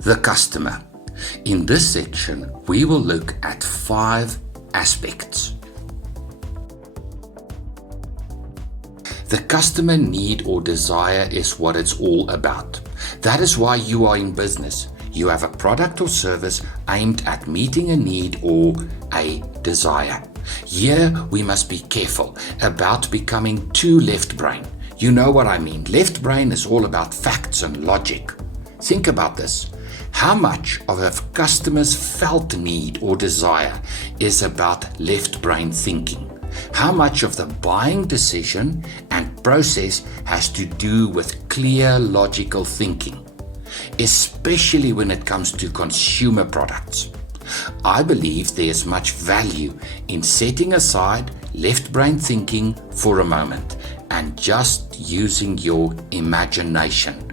The customer. In this section, we will look at 5 aspects. The customer need or desire is what it's all about. That is why you are in business. You have a product or service aimed at meeting a need or a desire. Here, we must be careful about becoming too left brain. You know what I mean. Left brain is all about facts and logic. Think about this. How much of a customer's felt need or desire is about left brain thinking? How much of the buying decision and process has to do with clear logical thinking, especially when it comes to consumer products? I believe there is much value in setting aside left brain thinking for a moment and just using your imagination.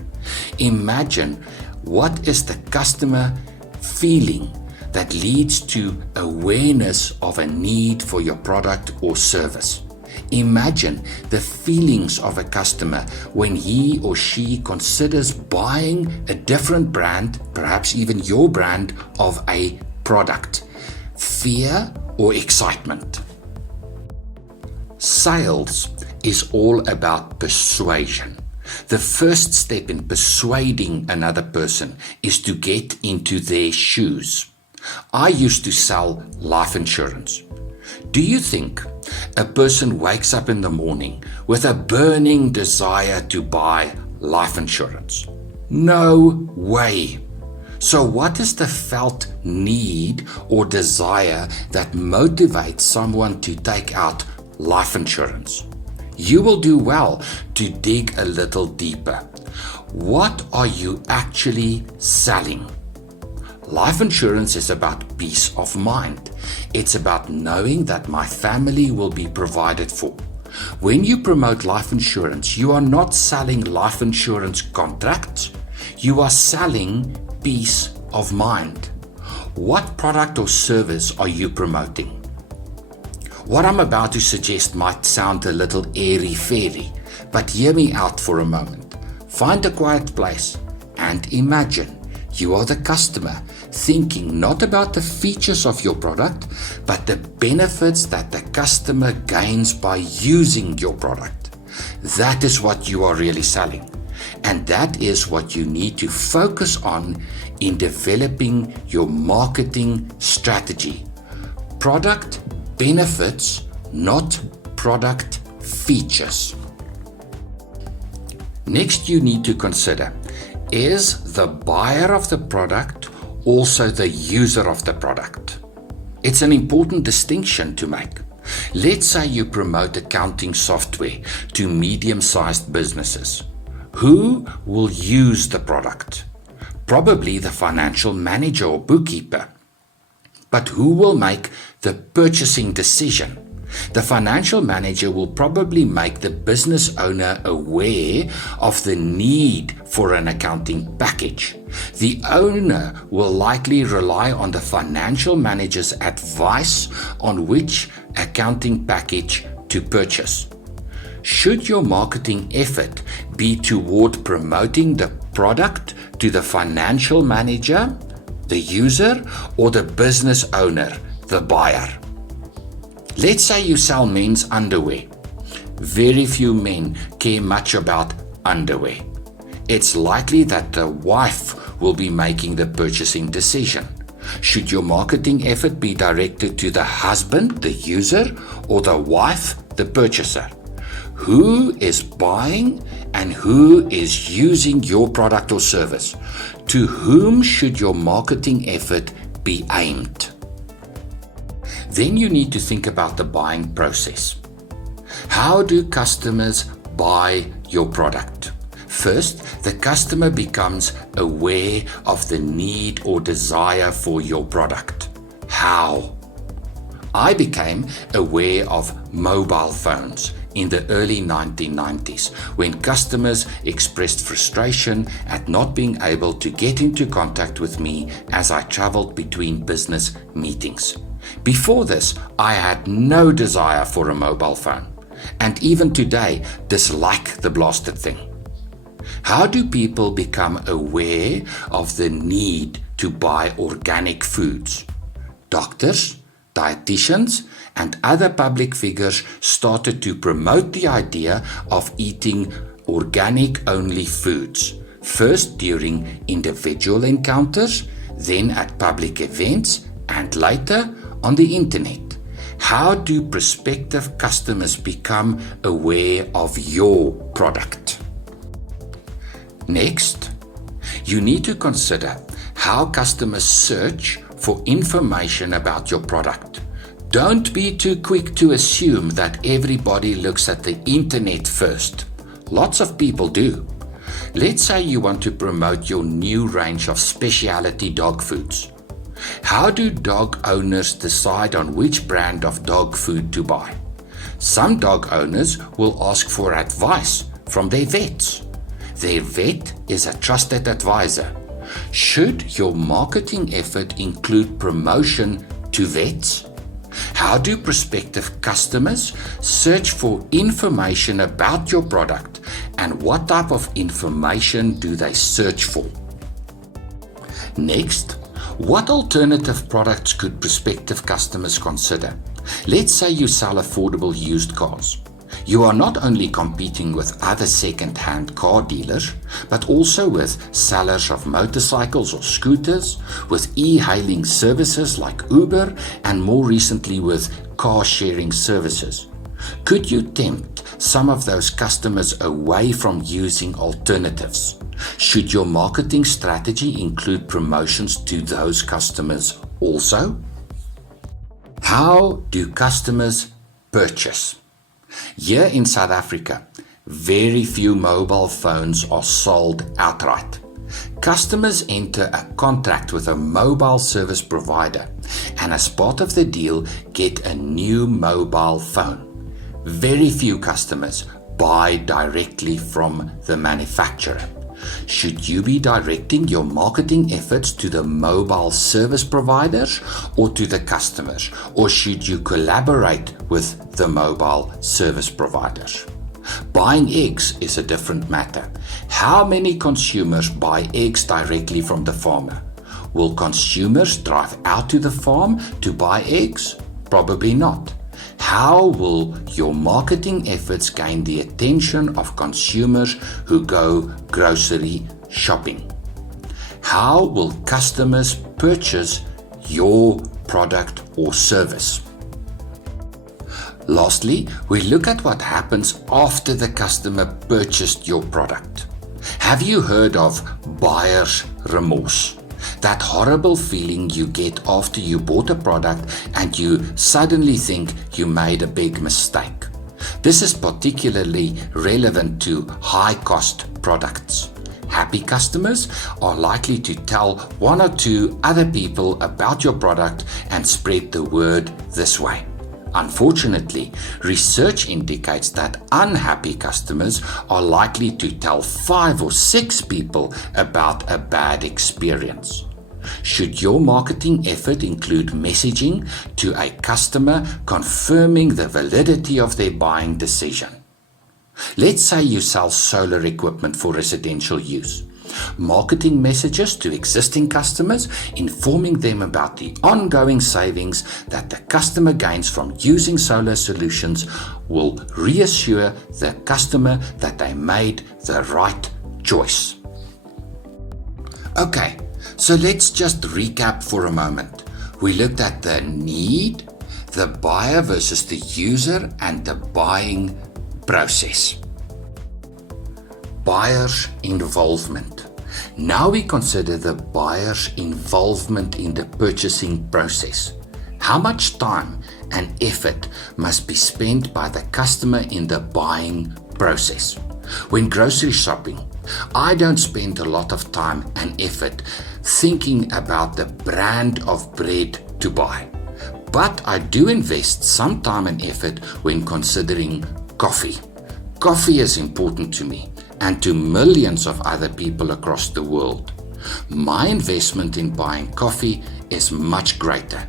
Imagine what is the customer feeling that leads to awareness of a need for your product or service. Imagine the feelings of a customer when he or she considers buying a different brand, perhaps even your brand, of a product. Fear or excitement? Sales is all about persuasion. The first step in persuading another person is to get into their shoes. I used to sell life insurance. Do you think a person wakes up in the morning with a burning desire to buy life insurance? No way. So what is the felt need or desire that motivates someone to take out life insurance? You will do well to dig a little deeper. What are you actually selling? Life insurance is about peace of mind. It's about knowing that my family will be provided for. When you promote life insurance, you are not selling life insurance contracts. You are selling peace of mind. What product or service are you promoting? What I'm about to suggest might sound a little airy-fairy, but hear me out for a moment. Find a quiet place and imagine you are the customer, thinking not about the features of your product, but the benefits that the customer gains by using your product. That is what you are really selling. And that is what you need to focus on in developing your marketing strategy. Product benefits, not product features. Next, you need to consider, is the buyer of the product also the user of the product? It's an important distinction to make. Let's say you promote accounting software to medium-sized businesses. Who will use the product? Probably the financial manager or bookkeeper. But who will make the purchasing decision? The financial manager will probably make the business owner aware of the need for an accounting package. The owner will likely rely on the financial manager's advice on which accounting package to purchase. Should your marketing effort be toward promoting the product to the financial manager, the user, or the business owner, the buyer? Let's say you sell men's underwear. Very few men care much about underwear. It's likely that the wife will be making the purchasing decision. Should your marketing effort be directed to the husband, the user, or the wife, the purchaser? Who is buying and who is using your product or service? To whom should your marketing effort be aimed? Then you need to think about the buying process. How do customers buy your product? First, the customer becomes aware of the need or desire for your product. How? I became aware of mobile phones in the early 1990s when customers expressed frustration at not being able to get into contact with me as I traveled between business meetings. Before this, I had no desire for a mobile phone, and even today dislike the blasted thing. How do people become aware of the need to buy organic foods? Doctors, dietitians, and other public figures started to promote the idea of eating organic-only foods, first during individual encounters, then at public events, and later on the internet. How do prospective customers become aware of your product? Next, you need to consider how customers search for information about your product. Don't be too quick to assume that everybody looks at the internet first. Lots of people do. Let's say you want to promote your new range of specialty dog foods. How do dog owners decide on which brand of dog food to buy? Some dog owners will ask for advice from their vets. Their vet is a trusted advisor. Should your marketing effort include promotion to vets? How do prospective customers search for information about your product, and what type of information do they search for? Next, what alternative products could prospective customers consider? Let's say you sell affordable used cars. You are not only competing with other second-hand car dealers, but also with sellers of motorcycles or scooters, with e-hailing services like Uber, and more recently with car-sharing services. Could you tempt some of those customers away from using alternatives? Should your marketing strategy include promotions to those customers also? How do customers purchase? Here in South Africa, very few mobile phones are sold outright. Customers enter a contract with a mobile service provider and as part of the deal get a new mobile phone. Very few customers buy directly from the manufacturer. Should you be directing your marketing efforts to the mobile service providers or to the customers, or should you collaborate with the mobile service providers? Buying eggs is a different matter. How many consumers buy eggs directly from the farmer? Will consumers drive out to the farm to buy eggs? Probably not. How will your marketing efforts gain the attention of consumers who go grocery shopping? How will customers purchase your product or service? Lastly, we look at what happens after the customer purchased your product. Have you heard of buyer's remorse? That horrible feeling you get after you bought a product and you suddenly think you made a big mistake. This is particularly relevant to high-cost products. Happy customers are likely to tell one or two other people about your product and spread the word this way. Unfortunately, research indicates that unhappy customers are likely to tell 5 or 6 people about a bad experience. Should your marketing effort include messaging to a customer confirming the validity of their buying decision? Let's say you sell solar equipment for residential use. Marketing messages to existing customers informing them about the ongoing savings that the customer gains from using solar solutions will reassure the customer that they made the right choice. Okay, so let's just recap for a moment. We looked at the need, the buyer versus the user, and the buying process. Buyer's involvement. Now we consider the buyer's involvement in the purchasing process. How much time and effort must be spent by the customer in the buying process? When grocery shopping, I don't spend a lot of time and effort thinking about the brand of bread to buy. But I do invest some time and effort when considering coffee. Coffee is important to me and to millions of other people across the world. My investment in buying coffee is much greater.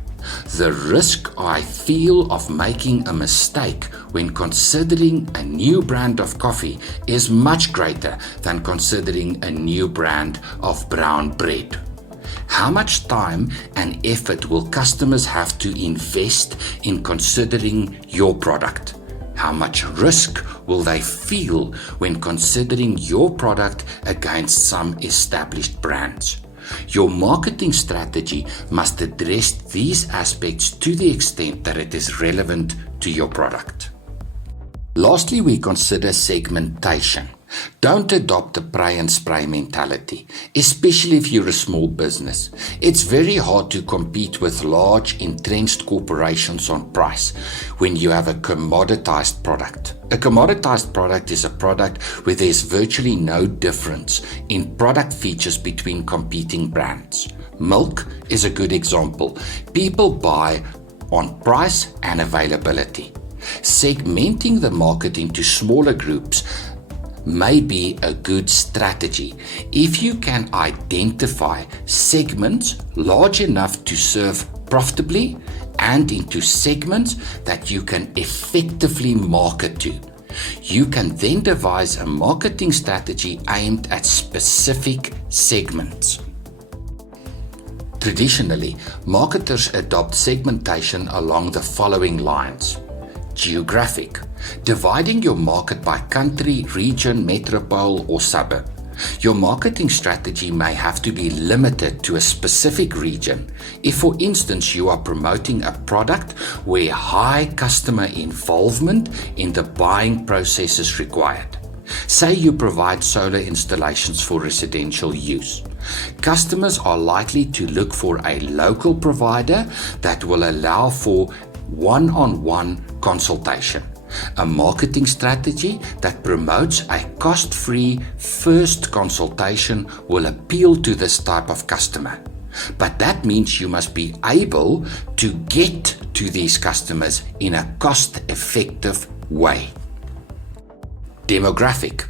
The risk I feel of making a mistake when considering a new brand of coffee is much greater than considering a new brand of brown bread. How much time and effort will customers have to invest in considering your product? How much risk will they feel when considering your product against some established brands? Your marketing strategy must address these aspects to the extent that it is relevant to your product. Lastly, we consider segmentation. Don't adopt a pray and spray mentality, especially if you're a small business. It's very hard to compete with large, entrenched corporations on price when you have a commoditized product. A commoditized product is a product where there's virtually no difference in product features between competing brands. Milk is a good example. People buy on price and availability. Segmenting the market into smaller groups may be a good strategy if you can identify segments large enough to serve profitably and into segments that you can effectively market to. You can then devise a marketing strategy aimed at specific segments. Traditionally, marketers adopt segmentation along the following lines. Geographic, dividing your market by country, region, metropole, or suburb. Your marketing strategy may have to be limited to a specific region. If, for instance, you are promoting a product where high customer involvement in the buying process is required. Say you provide solar installations for residential use. Customers are likely to look for a local provider that will allow for one-on-one consultation. A marketing strategy that promotes a cost-free first consultation will appeal to this type of customer. But that means you must be able to get to these customers in a cost-effective way. Demographic.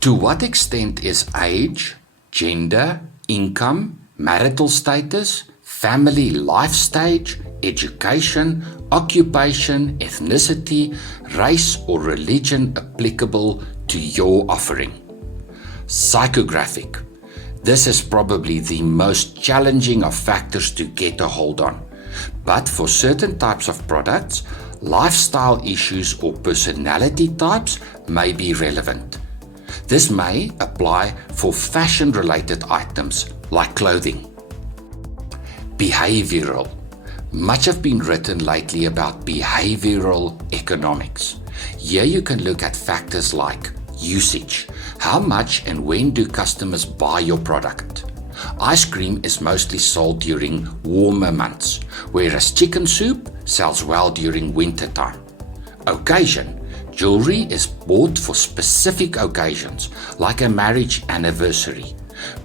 To what extent is age, gender, income, marital status, family life stage, education, occupation, ethnicity, race, or religion applicable to your offering? Psychographic. This is probably the most challenging of factors to get a hold on. But for certain types of products, lifestyle issues or personality types may be relevant. This may apply for fashion-related items like clothing. Behavioral. Much have been written lately about behavioral economics. Here you can look at factors like usage. How much and when do customers buy your product? Ice cream is mostly sold during warmer months, whereas chicken soup sells well during winter time. Occasion. Jewelry is bought for specific occasions, like a marriage anniversary.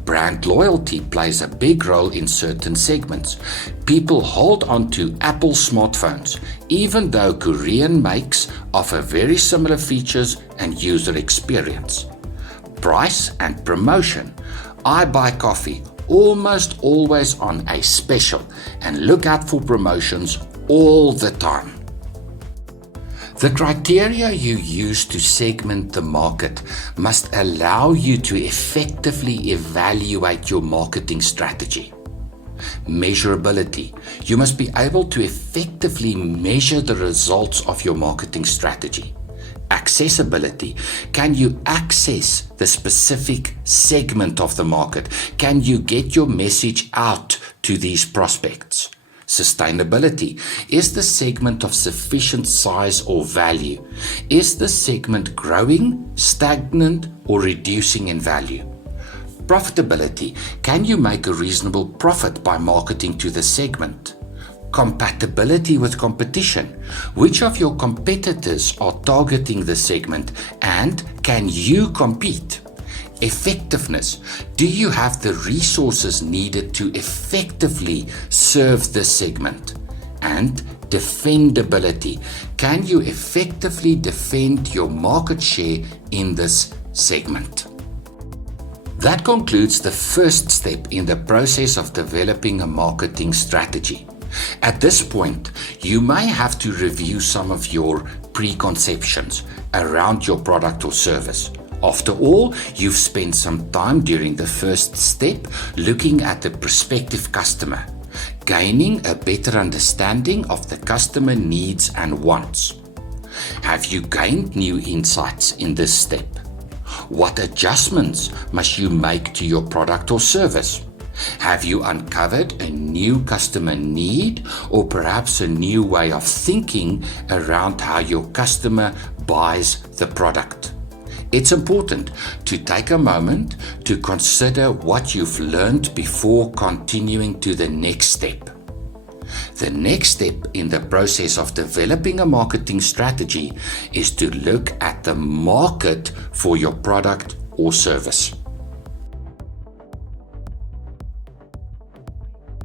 Brand loyalty plays a big role in certain segments. People hold on to Apple smartphones, even though Korean makes offer very similar features and user experience. Price and promotion. I buy coffee almost always on a special and look out for promotions all the time. The criteria you use to segment the market must allow you to effectively evaluate your marketing strategy. Measurability. You must be able to effectively measure the results of your marketing strategy. Accessibility. Can you access the specific segment of the market? Can you get your message out to these prospects? Sustainability. Is the segment of sufficient size or value? Is the segment growing, stagnant, or reducing in value? Profitability. Can you make a reasonable profit by marketing to the segment? Compatibility with competition. Which of your competitors are targeting the segment and can you compete? Effectiveness. Do you have the resources needed to effectively serve this segment? And defendability. Can you effectively defend your market share in this segment? That concludes the first step in the process of developing a marketing strategy. At this point, you may have to review some of your preconceptions around your product or service. After all, you've spent some time during the first step looking at the prospective customer, gaining a better understanding of the customer needs and wants. Have you gained new insights in this step? What adjustments must you make to your product or service? Have you uncovered a new customer need or perhaps a new way of thinking around how your customer buys the product? It's important to take a moment to consider what you've learned before continuing to the next step. The next step in the process of developing a marketing strategy is to look at the market for your product or service.